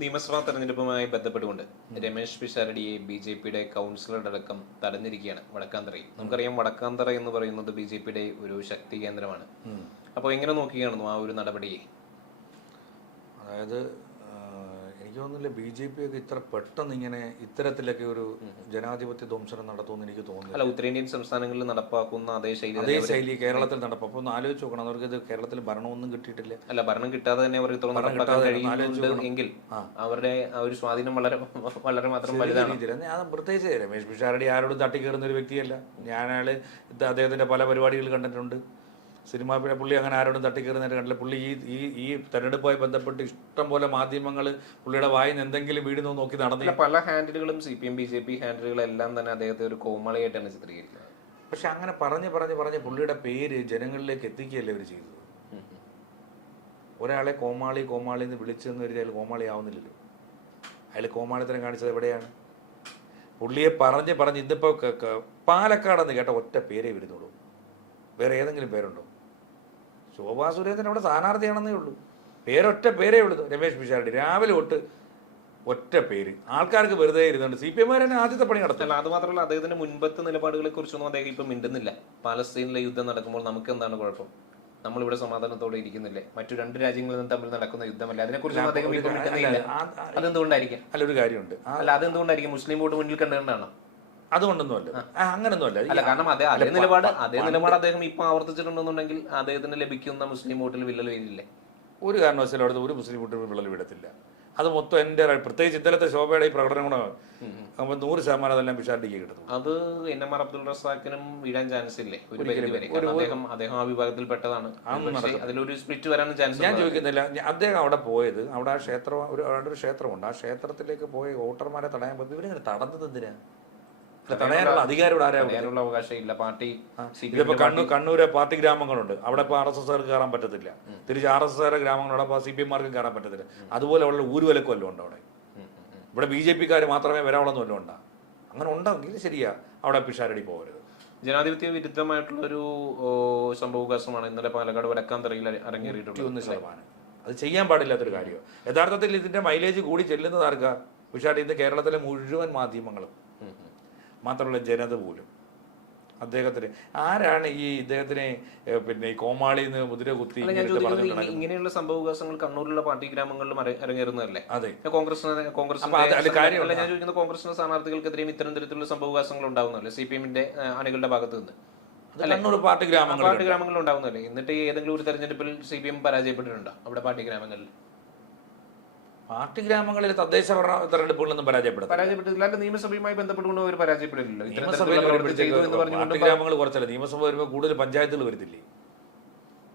നിയമസഭാ തെരഞ്ഞെടുപ്പുമായി ബന്ധപ്പെട്ടുകൊണ്ട് രമേശ് പിഷാരടിയെ ബി.ജെ.പിയുടെ കൗൺസിലർ അടക്കം തടഞ്ഞിരിക്കുകയാണ് വടക്കാന്തറയിൽ. നമുക്കറിയാം, വടക്കാന്തറ എന്ന് പറയുന്നത് ബി.ജെ.പിയുടെ ഒരു ശക്തി കേന്ദ്രമാണ്. അപ്പോൾ എങ്ങനെ നോക്കിക്കാണുന്നു ആ ഒരു നടപടിയെ? അതായത് എനിക്ക് തോന്നുന്നില്ല ബി.ജെ.പി ഒക്കെ ഇത്ര പെട്ടെന്ന് ഇങ്ങനെ ഇത്തരത്തിലൊക്കെ ഒരു ജനാധിപത്യ ധ്വംസനം നടത്തുമെന്ന് എനിക്ക് തോന്നുന്നു. അല്ല, ഉത്തരേന്ത്യൻ സംസ്ഥാനങ്ങളിൽ നടപ്പാക്കുന്ന അതേ ശൈലി കേരളത്തിൽ നടക്കും. അപ്പോൾ ഒന്ന് ആലോചിച്ച് നോക്കണം, അവർക്ക് ഇത് കേരളത്തിൽ ഭരണമൊന്നും കിട്ടിയിട്ടില്ല. അല്ല, ഭരണം കിട്ടാതെ തന്നെ അവർക്ക് നടപ്പാക്കാൻ കഴിയുന്നുണ്ട് എങ്കിൽ അവരുടെ ആ ഒരു സ്വാധീനം വളരെ വളരെ മാത്രം വലുതാണ്. ഞാൻ പ്രത്യേകിച്ച് രമേശ് പിഷാരടി ആരോടും തട്ടിക്കയറുന്ന ഒരു വ്യക്തിയല്ല. ഞാൻ അദ്ദേഹത്തിന്റെ പല പരിപാടികൾ കണ്ടിട്ടുണ്ട്. സിനിമ പുള്ളി അങ്ങനെ ആരോടും തട്ടിക്കയറുന്നതായിട്ട് കണ്ടില്ല. പുള്ളി ഈ തെരഞ്ഞെടുപ്പുമായി ബന്ധപ്പെട്ട് ഇഷ്ടം പോലെ മാധ്യമങ്ങൾ പുള്ളിയുടെ വായിന്ന് എന്തെങ്കിലും വീടുന്നു നോക്കി നടന്നില്ല. പല ഹാൻഡിലുകളും CPM BJP ഹാൻഡിലുകളെല്ലാം തന്നെ അദ്ദേഹത്തെ ഒരു കോമാളിയായിട്ടാണ് ചിത്രീകരിക്കുന്നത്. പക്ഷെ അങ്ങനെ പറഞ്ഞ് പുള്ളിയുടെ പേര് ജനങ്ങളിലേക്ക് എത്തിക്കുകയല്ലേ അവർ ചെയ്തത്. ഒരാളെ കോമാളി എന്ന് വിളിച്ചെന്ന് കരുതി അയാൾ കോമാളി ആവുന്നില്ലല്ലോ. അയാൾ കോമാളിത്തരം കാണിച്ചത് എവിടെയാണ്? പുള്ളിയെ പറഞ്ഞ് ഇതിപ്പോൾ പാലക്കാടെന്ന് കേട്ട ഒറ്റ പേരേ വരുന്നുള്ളൂ. വേറെ ഏതെങ്കിലും പേരുണ്ടോ? ശോഭാ സുരേന്ദ്രൻ അവിടെ സ്ഥാനാർത്ഥിയാണെന്നേ ഉള്ളൂ. പേരൊറ്റ പേരേ ഉള്ളൂ. രമേശ് പിഷാരടി രാവിലെ തൊട്ട് ഒറ്റ പേര്. ആൾക്കാർക്ക് വെറുതെ ഇരുന്നുണ്ട്. CPM തന്നെ ആദ്യത്തെ പണി നടത്തില്ല. അത് മാത്രമല്ല, അദ്ദേഹത്തിന്റെ മുൻപത്തെ നിലപാടുകളെ കുറിച്ചൊന്നും അദ്ദേഹം ഇപ്പം മിണ്ടുന്നില്ല. പാലസ്തീനിലെ യുദ്ധം നടക്കുമ്പോൾ നമുക്ക് എന്താണ് കുഴപ്പം? നമ്മളിവിടെ സമാധാനത്തോടെ ഇരിക്കുന്നില്ലേ? മറ്റു രണ്ട് രാജ്യങ്ങളിൽ തമ്മിൽ നടക്കുന്ന യുദ്ധമല്ല, അതിനെക്കുറിച്ചൊന്നും അദ്ദേഹം ഇപ്പം മിണ്ടുന്നില്ല. അതെന്തുകൊണ്ടായിരിക്കും? അല്ല, ഒരു കാര്യമുണ്ട്. അല്ല, അതെന്തുകൊണ്ടായിരിക്കും? മുസ്ലിം വോട്ട് മുന്നിൽ കണ്ടുകൊണ്ടാണോ? അതുകൊണ്ടൊന്നുമല്ല, അങ്ങനൊന്നുമല്ല. അല്ല, കാരണം അതേ നിലപാട് അദ്ദേഹം ഇപ്പൊ ആവർത്തിച്ചിട്ടുണ്ടെന്നുണ്ടെങ്കിൽ അദ്ദേഹത്തിന് ലഭിക്കുന്ന മുസ്ലിം വോട്ടിൽ വിള്ളൽ വീഴില്ലേ? ഒരു കാരണവശാലും അവിടുത്തെ ഒരു മുസ്ലിം വോട്ടിൽ വിള്ളൽ വീഴത്തില്ല. അത് മൊത്തം എൻ്റെ പ്രത്യേകിച്ച് ഇന്നലത്തെ ശോഭയുടെ ഈ പ്രകടനം കൂടെ ആകുമ്പോൾ 100% അതെല്ലാം പിഷാരടിക്ക് കിട്ടും. അത് NMR അബ്ദുൾ റസാഖിനും വീഴാൻ ചാൻസ് ഇല്ലേ? ഒരു പരിധി വരെ. അദ്ദേഹം ആ വിഭാഗത്തിൽ പെട്ടതാണ്. അതിലൊരു സ്പ്ലിറ്റ് വരാനും ചാൻസ്. ഞാൻ ചോദിക്കുന്നില്ല. അദ്ദേഹം അവിടെ പോയത്, അവിടെ ആ ക്ഷേത്രം ഒരു ക്ഷേത്രമുണ്ട്. ആ ക്ഷേത്രത്തിലേക്ക് പോയി വോട്ടർമാരെ തടയാൻ പോയി. ഇവരിങ്ങനെ തടഞ്ഞത് എന്തിനാ? തടയാനുള്ള അധികാരം ആരാനുള്ള അവകാശം ഇല്ല. പാർട്ടി ഇതിപ്പോ കണ്ണൂര് പാർട്ടി ഗ്രാമങ്ങളുണ്ട്. അവിടെ ഇപ്പൊ RSSകാർക്ക് കയറാൻ പറ്റത്തില്ല. തിരിച്ച് RSSകാരുടെ ഗ്രാമങ്ങളുണ്ട്. അപ്പോൾ CPMമാർക്കും കയറാൻ പറ്റത്തില്ല. അതുപോലെ അവിടെ ഊരുവലക്കും വല്ലതും ഉണ്ട് അവിടെ. ഇവിടെ BJPക്കാർ മാത്രമേ വരാവുള്ളെന്ന് വല്ലതും ഉണ്ടാ. അങ്ങനെ ഉണ്ടെങ്കിൽ ശരിയാ, അവിടെ പിഷാരടി പോകരുത്. ജനാധിപത്യ വിരുദ്ധമായിട്ടുള്ളൊരു സംഭവവികാസമാണ് ഇന്നലെ പാലക്കാട് വടക്കാന്തറയിൽ അരങ്ങേറിയിട്ടുള്ളത്. 100%. അത് ചെയ്യാൻ പാടില്ലാത്തൊരു കാര്യമാണ്. യഥാർത്ഥത്തിൽ ഇതിന്റെ മൈലേജ് കൂടി ചെല്ലുന്നത് ആർക്കാ? പിഷാരടി. ഇന്ന് കേരളത്തിലെ മുഴുവൻ മാധ്യമങ്ങളും മാത്രമല്ല ജനത പോലും അദ്ദേഹത്തിന് ആരാണ് ഇദ്ദേഹത്തിനെ ഈ കോമാളിന്ന് മുദ്ര കുത്തി ഇങ്ങനെയുള്ള സംഭവവികാസങ്ങൾ കണ്ണൂരിലുള്ള പാർട്ടി ഗ്രാമങ്ങളിലും അരങ്ങേറുന്നതല്ലേ? അതെ. ഞാൻ ചോദിക്കുന്ന കോൺഗ്രസിന്റെ സ്ഥാനാർത്ഥികൾക്കെതിരെയും ഇത്തരം തരത്തിലുള്ള സംഭവവികാസങ്ങൾ ഉണ്ടാവുന്നല്ലേ CPMന്റെ അണികളുടെ ഭാഗത്ത് നിന്ന്? കണ്ണൂർ പാർട്ടി ഗ്രാമങ്ങളിൽ ഉണ്ടാവുന്നല്ലേ? എന്നിട്ട് ഏതെങ്കിലും ഒരു തെരഞ്ഞെടുപ്പിൽ CPM പരാജയപ്പെട്ടിട്ടുണ്ടോ അവിടെ പാർട്ടി ഗ്രാമങ്ങളിൽ? പാർട്ടി ഗ്രാമങ്ങളിൽ തദ്ദേശ ഭരണ തെരഞ്ഞെടുപ്പുകളൊന്നും പരാജയപ്പെട്ടില്ല. നിയമസഭയുമായി ബന്ധപ്പെട്ടുകൊണ്ട് അവർ പരാജയപ്പെടില്ലല്ലോ. പാർട്ടി ഗ്രാമങ്ങൾ കുറച്ചല്ല, നിയമസഭ വരുമ്പോൾ കൂടുതൽ പഞ്ചായത്തുകൾ വരുന്നില്ലേ?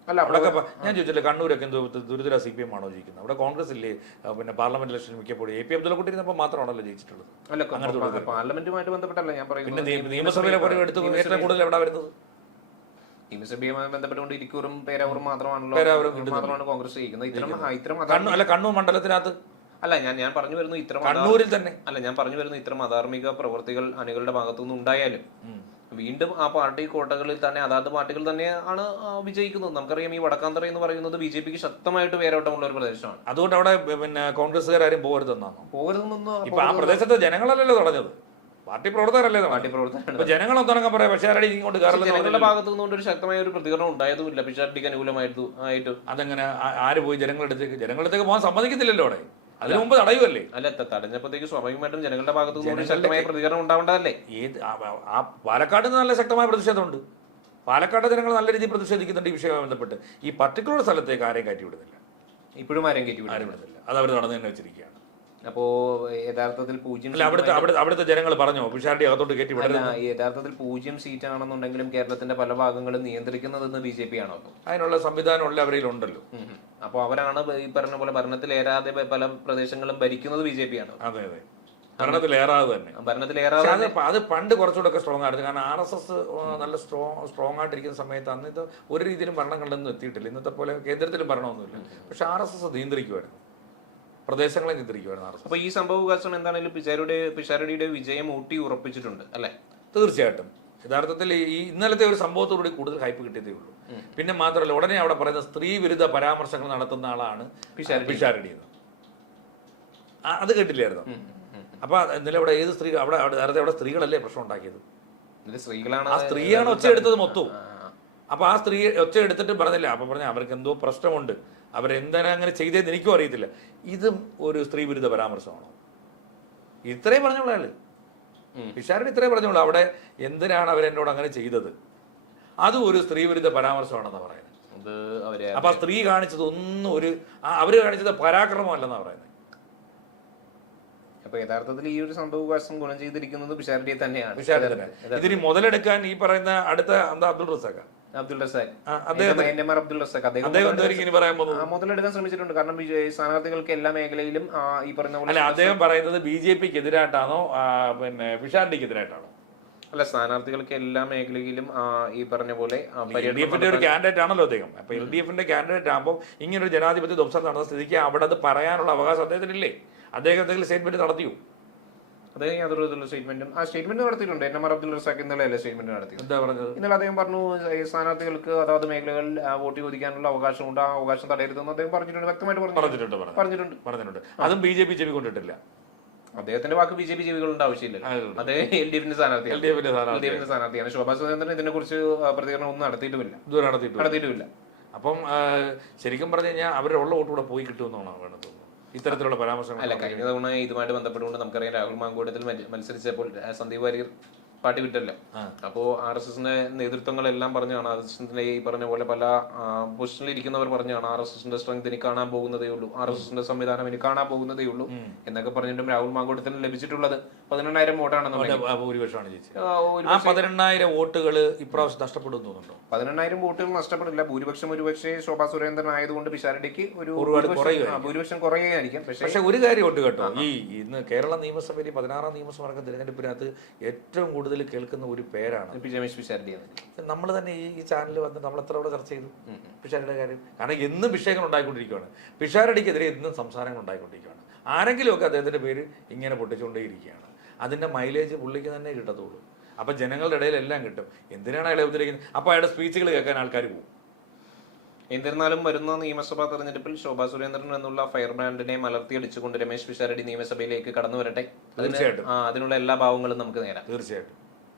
അല്ല, അവിടെ ഞാൻ ചോദിച്ചില്ലേ, കണ്ണൂരൊക്കെ എന്തോ ദുരിതര CPM ആണോ ജയിക്കുന്നത്? അവിടെ കോൺഗ്രസ് ഇല്ലേ? പിന്നെ പാർലമെന്റ് ഇലക്ഷൻ മിക്കപ്പോഴും AP അബ്ദുള്ള കുട്ടി ഇരുന്നപ്പോൾ മാത്രമാണല്ലോ ജയിച്ചിട്ടുള്ളത്. അല്ല, പാർലമെന്റുമായിട്ട് ബന്ധപ്പെട്ടല്ല ഞാൻ പറയുന്നത്. പിന്നെ നിയമസഭയിലെ എടുത്ത് ഏറ്റവും കൂടുതൽ എവിടെ വരുന്നത്? നിയമസഭയുമായി ബന്ധപ്പെട്ടുകൊണ്ട് ഇരിക്കൂറും പേരാവൂറും മാത്രമാണ് കോൺഗ്രസ് ജയിക്കുന്നത്. കണ്ണൂർ മണ്ഡലത്തിനകത്ത് അല്ല, ഞാൻ പറഞ്ഞു വരുന്നു കണ്ണൂരിൽ തന്നെ അല്ല ഞാൻ പറഞ്ഞു വരുന്നു ഇത്തരം അധാർമിക പ്രവർത്തികൾ അണികളുടെ ഭാഗത്തുനിന്ന് ഉണ്ടായാലും വീണ്ടും ആ പാർട്ടി കോട്ടകളിൽ തന്നെ അതാത് പാർട്ടികൾ തന്നെയാണ് വിജയിക്കുന്നത്. നമുക്കറിയാം, ഈ വടക്കാന്തറ എന്ന് പറയുന്നത് BJPക്ക് ശക്തമായിട്ട് വേരോട്ടമുള്ള ഒരു പ്രദേശമാണ്. അതുകൊണ്ട് അവിടെ പിന്നെ കോൺഗ്രസ്സുകാരും പോകരുതെന്നാണോ? പോകരുതെന്നൊന്നും ഇപ്പൊ ആ പ്രദേശത്തെ ജനങ്ങളല്ലല്ലോ തടഞ്ഞത്, പാർട്ടി പ്രവർത്തകരല്ലേ. ജനങ്ങളൊന്നും പറയാം. പിഷാരടി ഇങ്ങോട്ട് ജനങ്ങളുടെ ഭാഗത്തു നിന്നുകൊണ്ട് ഒരു ശക്തമായ ഒരു പ്രതികരണം ഉണ്ടായതുമില്ല പിഷാരടിക്ക് അനുകൂലമായിട്ട്. അതെങ്ങനെ ആര് പോയി ജനങ്ങളടുത്തേക്ക് പോകാൻ സമ്മതിക്കത്തില്ലല്ലോ അവിടെ. അതിനു മുമ്പ് തടയുമല്ലേ? അല്ല, തടഞ്ഞപ്പോഴത്തേക്ക് സ്വാഭാവികമായിട്ടും ജനങ്ങളുടെ ഭാഗത്തു നിന്ന് ശക്തമായ പ്രതികരണം ഉണ്ടാവേണ്ടതല്ലേ? ആ പാലക്കാട് നല്ല ശക്തമായ പ്രതിഷേധമുണ്ട്. പാലക്കാട് ജനങ്ങൾ നല്ല രീതിയിൽ പ്രതിഷേധിക്കുന്നുണ്ട് ഈ വിഷയവുമായി ബന്ധപ്പെട്ട്. ഈ പർട്ടിക്കുലർ സ്ഥലത്തേക്ക് ആരെയും കയറ്റി വിടുന്നില്ല. ഇപ്പോഴും ആരെയും കയറ്റി വിടുന്നില്ല. അത് അവർ നടന്നു തന്നെ വെച്ചിരിക്കുകയാണ്. അപ്പോ യഥാർത്ഥത്തിൽ 0 അവിടുത്തെ ജനങ്ങൾ പറഞ്ഞോ പിഷാരടി അകത്തോട്ട് കയറ്റി വിടില്ല? യഥാർത്ഥത്തിൽ 0 സീറ്റാണെന്നുണ്ടെങ്കിലും കേരളത്തിന്റെ പല ഭാഗങ്ങളും നിയന്ത്രിക്കുന്നതെന്ന് BJP ആണോ? അതിനുള്ള സംവിധാനമുള്ള അവരിലുണ്ടല്ലോ. അപ്പോൾ അവരാണ് ഈ പറഞ്ഞ പോലെ ഭരണത്തിലേറാതെ പല പ്രദേശങ്ങളും ഭരിക്കുന്നത് BJP ആണോ? അതെ അതെ, ഭരണത്തിലേറാതെ തന്നെ. അത് പണ്ട് കുറച്ചുകൂടെ സ്ട്രോങ് ആയിരുന്നു. കാരണം RSS നല്ല സ്ട്രോങ് ആയിട്ടിരിക്കുന്ന സമയത്ത് അന്ന് ഇത് ഒരു രീതിയിലും ഭരണങ്ങളിലൊന്നും എത്തിയിട്ടില്ല. ഇന്നത്തെ പോലെ കേന്ദ്രത്തിലും ഭരണമൊന്നുമില്ല. പക്ഷെ RSS നിയന്ത്രിക്കുമായിരുന്നു, പ്രദേശങ്ങളെ നിയന്ത്രിക്കുമായിരുന്നു. അപ്പൊ ഈ സംഭവവികാസം എന്താണെങ്കിലും പിഷാരടിയുടെ വിജയം ഊട്ടി ഉറപ്പിച്ചിട്ടുണ്ട് അല്ലെ? തീർച്ചയായിട്ടും. യഥാർത്ഥത്തിൽ ഈ ഇന്നലത്തെ ഒരു സംഭവത്തോടുകൂടി കൂടുതൽ ഹൈപ്പ് കിട്ടിയതേ ഉള്ളൂ. പിന്നെ മാത്രമല്ല, ഉടനെ അവിടെ പറയുന്ന സ്ത്രീ വിരുദ്ധ പരാമർശങ്ങൾ നടത്തുന്ന ആളാണ് പിഷാരടി. അത് കേട്ടില്ലായിരുന്നു. അപ്പൊ ഇന്നലെ അവിടെ ഏത് സ്ത്രീ അവിടെ നേരത്തെ അവിടെ സ്ത്രീകളല്ലേ പ്രശ്നം ഉണ്ടാക്കിയത്? സ്ത്രീകളാണ്, ആ സ്ത്രീയാണ് ഒച്ച എടുത്തത് മൊത്തവും. അപ്പൊ ആ സ്ത്രീ ഒച്ച എടുത്തിട്ട് പറഞ്ഞില്ല. അപ്പൊ പറഞ്ഞ അവർക്ക് എന്തോ പ്രശ്നമുണ്ട്, അവരെന്താണ് അങ്ങനെ ചെയ്തതെന്ന് എനിക്കും അറിയത്തില്ല. ഇതും ഒരു സ്ത്രീ വിരുദ്ധ പരാമർശമാണോ? ഇത്രയും പറഞ്ഞോളൂ അയാള്, പിഷാരടി ഇത്രയും പറഞ്ഞോളൂ. അവിടെ എന്തിനാണ് അവരെന്നോട് അങ്ങനെ ചെയ്തത്, അതും ഒരു സ്ത്രീ വിരുദ്ധ പരാമർശമാണെന്നാ പറയുന്നത്. അപ്പൊ ആ സ്ത്രീ കാണിച്ചത് ഒന്നും അവര് കാണിച്ചത് പരാക്രമമല്ലെന്നാ പറയുന്നത്. അപ്പൊ യഥാർത്ഥത്തിൽ ഈ ഒരു സംഭവവികാസം ഗുണം ചെയ്തിരിക്കുന്നത് പിഷാരടിയെ തന്നെയാണ്. ഇതിന് മുതലെടുക്കാൻ ഈ പറയുന്ന അടുത്ത അബ്ദുൾ റസാഖ് മുതലെടുക്കാൻ ശ്രമിച്ചിട്ടുണ്ട്. കാരണം സ്ഥാനാർത്ഥികൾക്ക് എല്ലാ മേഖലയിലും ഈ പറഞ്ഞ പോലെ അദ്ദേഹം പറയുന്നത് BJPക്ക് എതിരായിട്ടാണോ പിന്നെ പിഷാരടിക്ക് എതിരായിട്ടാണോ? അല്ല, സ്ഥാനാർത്ഥികൾക്ക് എല്ലാ മേഖലയിലും ഈ പറഞ്ഞ പോലെ LDFന്റെ ഒരു കാൻഡിഡേറ്റ് ആണല്ലോ അദ്ദേഹം. അപ്പൊ LDFന്റെ കാൻഡിഡേറ്റ് ആകുമ്പോൾ ഇങ്ങനെ ഒരു ജനാധിപത്യ ധ്വംസം നടന്ന സ്ഥിതിക്ക് അവിടെ അത് പറയാനുള്ള അവകാശം അദ്ദേഹത്തിനില്ലേ? അദ്ദേഹം എന്തെങ്കിലും സ്റ്റേറ്റ്മെന്റ് നടത്തിയോ? അദ്ദേഹം യാതൊരു സ്റ്റേറ്റ്മെന്റ് നടത്തിയിട്ടുണ്ട്. NMR അബ്ദുൾ റസാഖ് ഇന്നലെ സ്റ്റേറ്റ്മെന്റ് നടത്തി. എന്താ പറഞ്ഞത്? ഇന്നലെ അദ്ദേഹം പറഞ്ഞു സ്ഥാനാർത്ഥികൾക്ക് അതാത് മേഖലകളിൽ വോട്ട് ചോദിക്കാനുള്ള അവകാശമുണ്ട്, ആ അവകാശം തടയരുതെന്ന് അദ്ദേഹം പറഞ്ഞിട്ടുണ്ട്, വ്യക്തമായിട്ട് പറഞ്ഞിട്ടുണ്ട്. അതും BJP ചെവി കൊണ്ടിട്ടില്ല. അദ്ദേഹത്തിന്റെ വാക്ക് BJP ചെവികളുടെ ആവശ്യമില്ല. അദ്ദേഹം LDFന്റെ സ്ഥാനാർത്ഥിയാണ്. ശോഭാ സുരേന്ദ്രൻ ഇതിനെ കുറിച്ച് പ്രതികരണം ഒന്നും നടത്തിയിട്ടുമില്ല. അപ്പം ശരിക്കും പറഞ്ഞു കഴിഞ്ഞാൽ അവരുടെ ഉള്ള വോട്ട് കൂടെ പോയി കിട്ടുമെന്നാണ് വേണ്ടത് ഇത്തരത്തിലുള്ള പരാമർശങ്ങൾ. അല്ല, കഴിഞ്ഞ തവണ ഇതുമായിട്ട് ബന്ധപ്പെട്ടുകൊണ്ട് നമുക്കറിയാം രാഹുൽ മാങ്കൂട്ടത്തിൽ മത്സരിച്ചപ്പോൾ സന്ദീപ് വാര്യർ പാർട്ടി വിട്ടല്ലോ. അപ്പോ RSSന്റെ നേതൃത്വങ്ങളെല്ലാം പറഞ്ഞാണ്, RSSന്റെ ഈ പറഞ്ഞ പോലെ പല പൊസിഷനിൽ ഇരിക്കുന്നവർ പറഞ്ഞാണ് RSSന്റെ സ്ട്രെങ്ത് ഇനി കാണാൻ പോകുന്നതേ ഉള്ളൂ, RSSന്റെ സംവിധാനം ഇനി കാണാൻ പോകുന്നതേ ഉള്ളൂ എന്നൊക്കെ പറഞ്ഞിട്ടും രാഹുൽ മാങ്കൂട്ടത്തിന് ലഭിച്ചിട്ടുള്ളത് 18,000 വോട്ടാണെന്നുണ്ടെങ്കിൽ ഭൂരിപക്ഷമാണ്. 18,000 വോട്ടുകൾ ഇപ്രാവശ്യം നഷ്ടപ്പെടും തോന്നുന്നുണ്ടോ? 18,000 വോട്ടുകൾ നഷ്ടപ്പെടില്ല. ഭൂരിപക്ഷം ഒരുപക്ഷെ ശോഭാ സുരേന്ദ്രൻ ആയതുകൊണ്ട് പിഷാരടിക്ക് ഒരു ഭൂരിപക്ഷം കുറയുകയായിരിക്കും. പക്ഷേ ഒരു കാര്യം ഉണ്ട് കേട്ടോ, ഈ ഇന്ന് കേരള നിയമസഭയിൽ 16ാം നിയമസഭ തിരഞ്ഞെടുപ്പിനകത്ത് ഏറ്റവും കൂടുതൽ കേൾക്കുന്ന ഒരു പേരാണ് രമേശ് പിഷാരടി. നമ്മൾ തന്നെ ഈ ചാനലിൽ വന്ന് നമ്മൾ എത്ര തവണ ചർച്ച ചെയ്തു പിഷാരടിയുടെ കാര്യം. കാരണം എന്നും വിഷയങ്ങൾ ഉണ്ടായിക്കൊണ്ടിരിക്കുകയാണ്, പിഷാരടിക്കെതിരെ എന്നും സംസാരങ്ങൾ ഉണ്ടായിക്കൊണ്ടിരിക്കുകയാണ്. ആരെങ്കിലുമൊക്കെ അദ്ദേഹത്തിന്റെ പേര് ഇങ്ങനെ പൊട്ടിച്ചുകൊണ്ടേയിരിക്കുകയാണ്. അതിന്റെ മൈലേജ് പുള്ളിക്ക് തന്നെ കിട്ടത്തുള്ളൂ. അപ്പൊ ജനങ്ങളുടെ ഇടയിലെല്ലാം കിട്ടും. എന്തിനാണ് അയാളെ ഉപദ്രവിക്കുന്നത്? അപ്പൊ അയാളുടെ സ്പീച്ചുകൾ കേൾക്കാൻ ആൾക്കാർ പോകും. എന്നിരുന്നാലും വരുന്ന നിയമസഭാ തെരഞ്ഞെടുപ്പിൽ ശോഭാ സുരേന്ദ്രൻ എന്നുള്ള ഫയർ ബ്രാൻഡിനെ മലർത്തിയടിച്ചുകൊണ്ട് രമേശ് പിഷാരടി നിയമസഭയിലേക്ക് കടന്നു വരട്ടെ. തീർച്ചയായിട്ടും അതിനുള്ള എല്ലാ ഭാവങ്ങളും നമുക്ക് നേരാം. തീർച്ചയായിട്ടും.